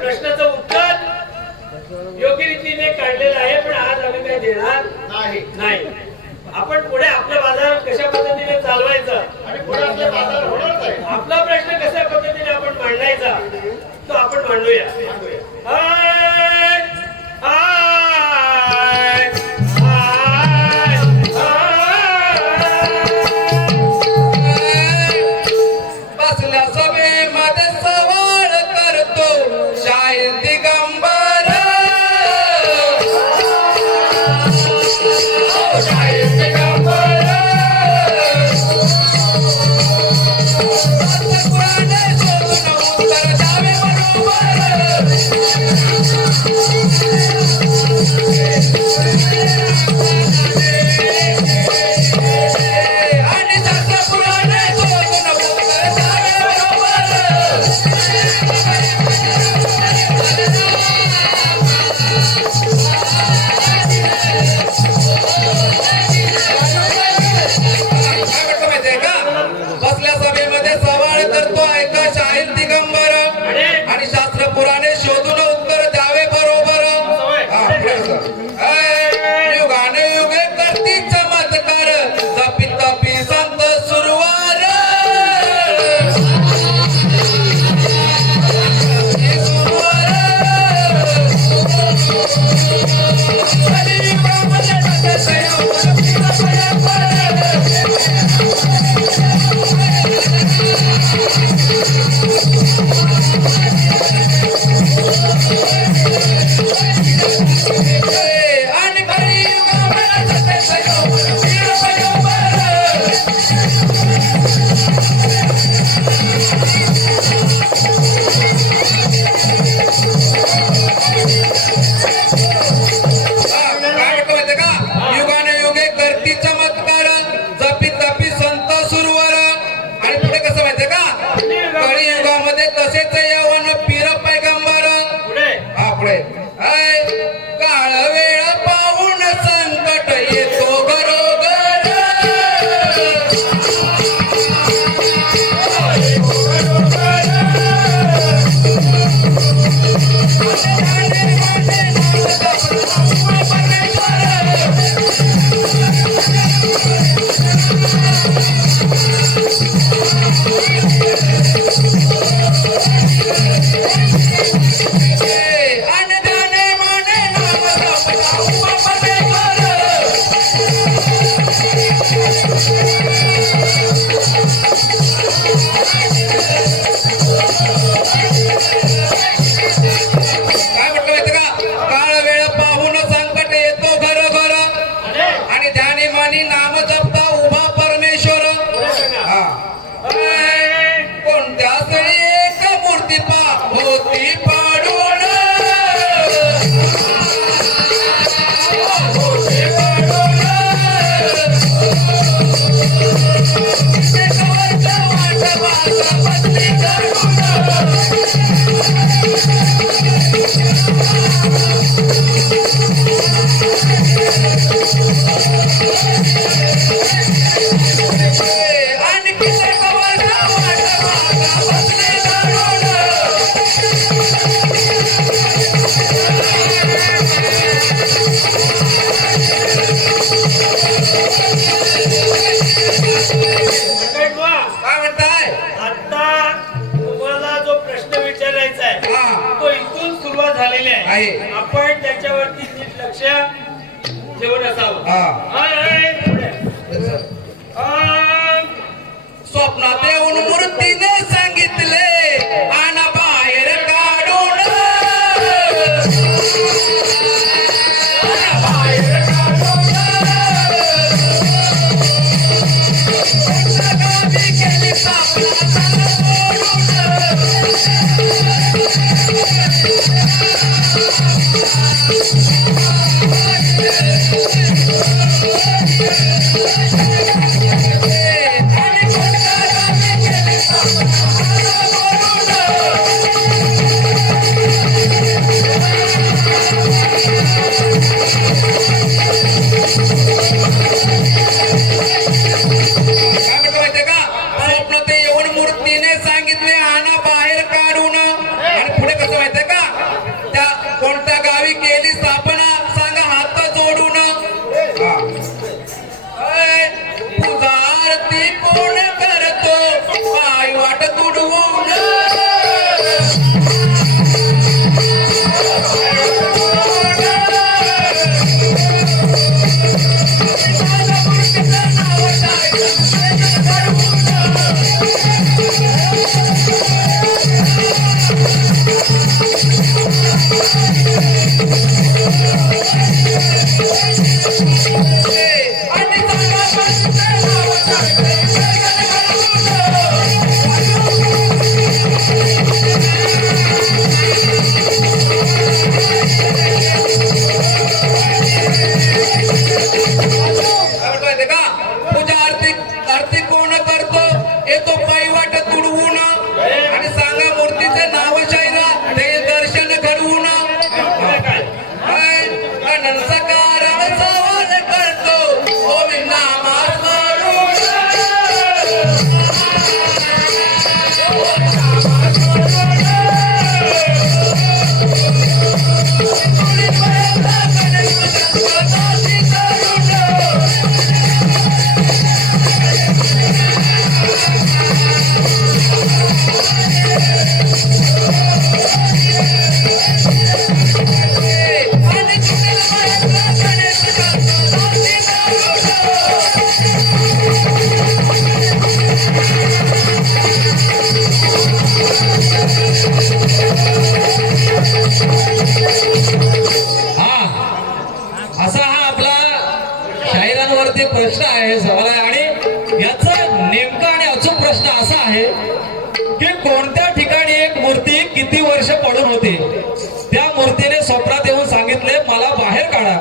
प्रश्नाचं उत्तर योग्य रीतीने काढलेलं आहे, पण आज आम्ही काही देणार नाही. आपण पुढे आपला बाजार कशा पद्धतीने चालवायचा आणि पुढे आपले बाजार होणारच आहे. आपला प्रश्न कशा पद्धतीने आपण मांडायचा तो आपण मांडूया. हाय, हाय, हाय, हाय. बसल्या सभे मध्ये सवाल करतो शाहीर दिगंबर, शाहीर दिगंबर. पुराणे शोधून उत्तर द्यावे बरोबर. स्वप्नात येऊन मूर्तीने सांगितले आणा बाहेर काढून आणा बाहेर काढून गावी केली स्थापना प्रश्न आहे सवाल आहे आणि याचा नेमका आणि अचूक प्रश्न असा आहे की कोणत्या ठिकाणी एक मूर्ती किती वर्ष पडून होती. त्या मूर्तीने स्वप्नात येऊन सांगितले मला बाहेर काढा.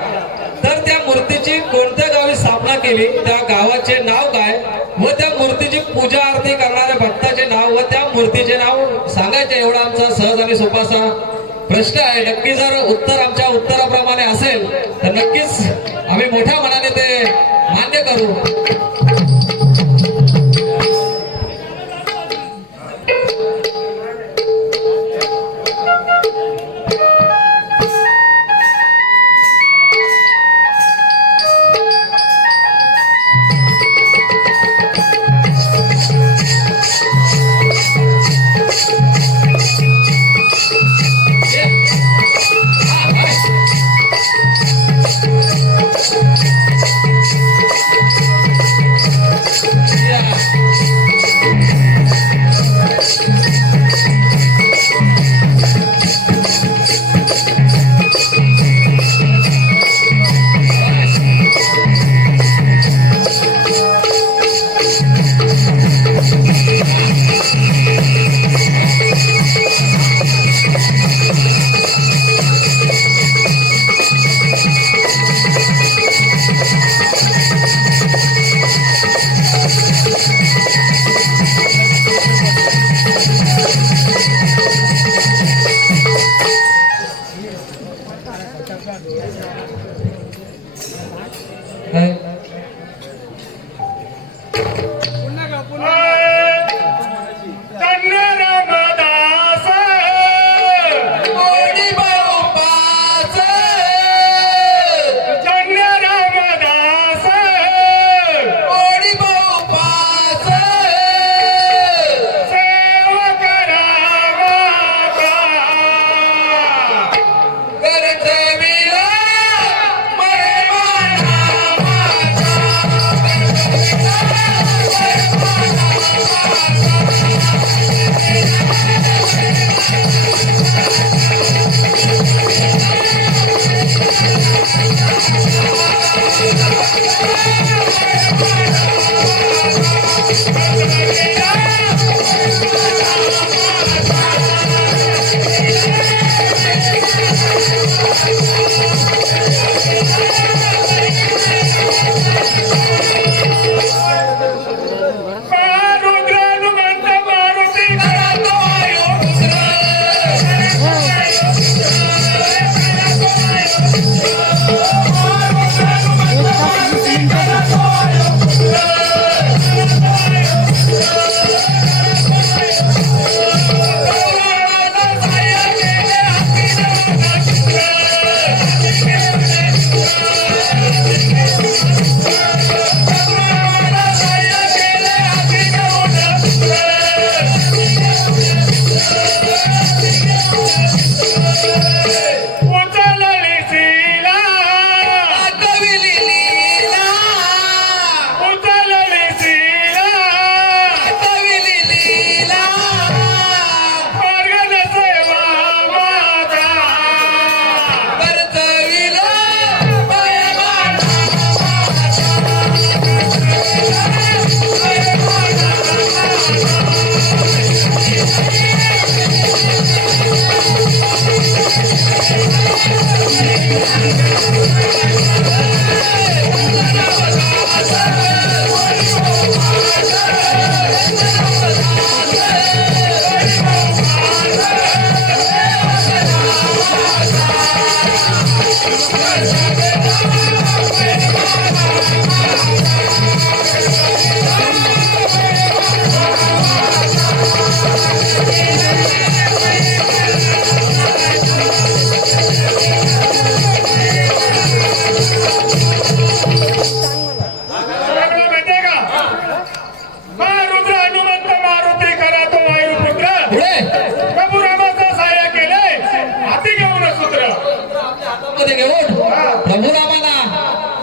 तर त्या मूर्तीची कोणत्या गावी स्थापना केली, त्या गावाचे नाव काय व त्या मूर्तीची पूजा आरती करणाऱ्या भक्ताचे नाव व त्या मूर्तीचे नाव सांगायचे एवढा आमचा सहज आणि सोपासा प्रश्न आहे. नक्की जर उत्तर आमच्या उत्तराप्रमाणे असेल तर नक्कीच आम्ही मोठ्या मनाने ते मान्य करू.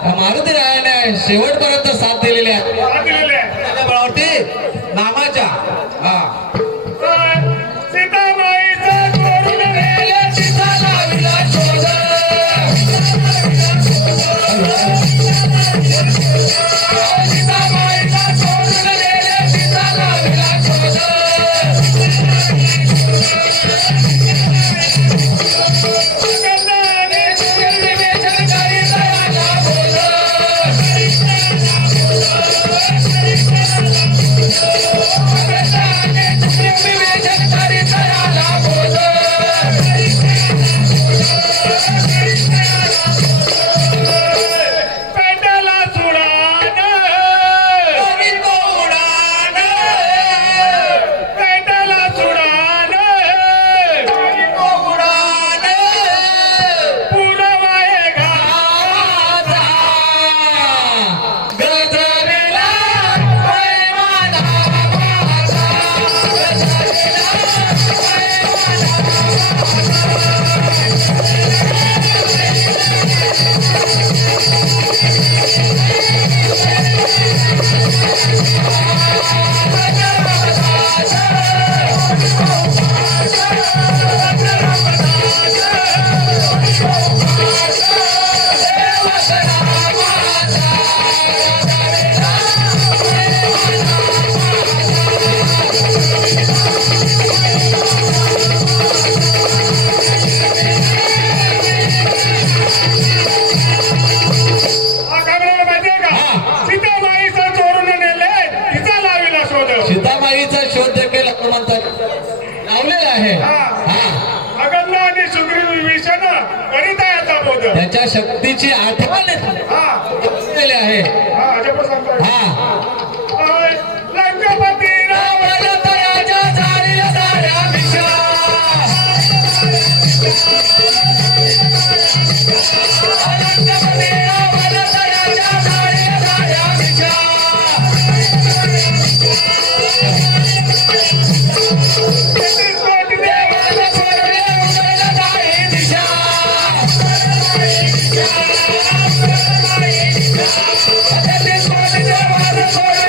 मारुती रायाने शेवटपर्यंत साथ दिलेली आहे दिलेले आहे. त्याच्या बळावरती नामाच्या हा सीतामाईचा चोरून नेले सीता लाविला शोध. सीतामाईचा चोरून नेले सीता लाविला शोध. कल्याणी विवेचन करी दयाला बोल. विवेचन करी दयाला बोल. पेटाला सुडान करी तो उडान. पेटाला सुडान करी तो उडान. पुरवाये घाटा गजरेला पैमाना माझा. माहितीये का? सीतामाईचा चोरून नेले तिचा लाविला शोध. सीतामाईचा शोध देखील हनुमंताने लावलेला आहे हा अगंध आणि सुग्रीव विभीषण करीता याचा बोध. त्याच्या शक्तीची आठवण हा केलेली आहे हा अजब सांगतोय. हा लंकापती रावण तयाच्या झाडीला झाड्या भिक्षा. लंकापती रावण तयाच्या झाडीला झाड्या भिक्षा. तेहतीस कोटी देवाला सोडले उमरेला जाई दिशा. तेहतीस कोटी देवाला सोडले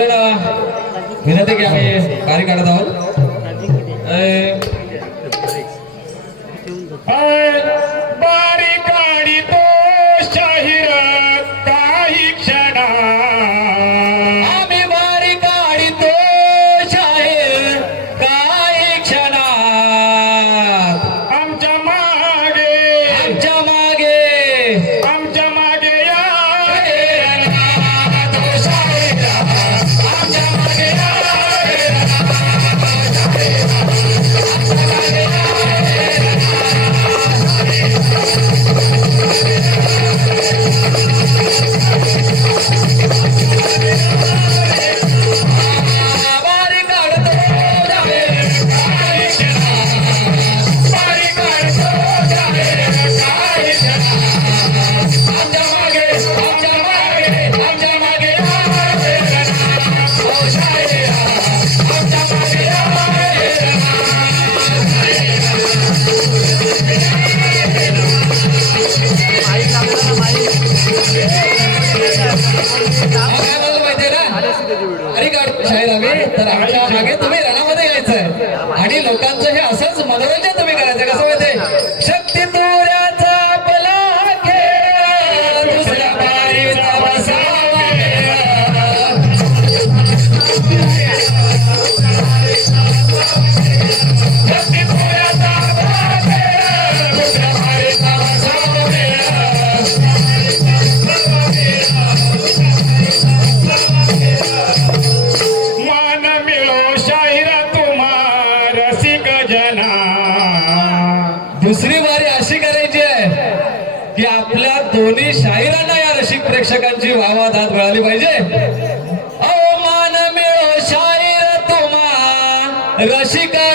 पहिल्यांदा विनंती की आम्ही कार्य काढत आहोत. बारीक काढी तो शाहीर काही क्षणा आम्ही वारी काढितो शाहीर काही क्षणात आमच्या मागे आमच्या मागे आमच्या मागे या तो शाहीर आमच्या मागे वारी काढतो शाहीर काही क्षणात वारी काढतो शाहीर काही क्षणात आमच्या मागे आमच्या मागे आमच्या मागे ओ शाहीर आमच्या मागे काय बोललं माहितीये ना अरे काढतो शाहीर आम्ही तर आमच्या मागे तुम्ही रणामध्ये यायचंय आणि लोकांचं हे असंच मनोरंजन तुम्ही करायचं कसं माहितीये शक्ती तुऱ्याचा आपला खेळ दुसऱ्या पारीचा बसावा खेळ. शक्ती तुऱ्याचा आपला खेळ दुसऱ्या पारीचा बसावा खेळ. मान मिळो शाहीर तुम्हा रसिक जना दुसरी वारी अशी करायची आहे की आपल्या दोन्ही शाहिरांना या रसिक प्रेक्षकांची वावा दाद मिळाली पाहिजे. अहो मान मिळो शाहीर तुम्हा रसिका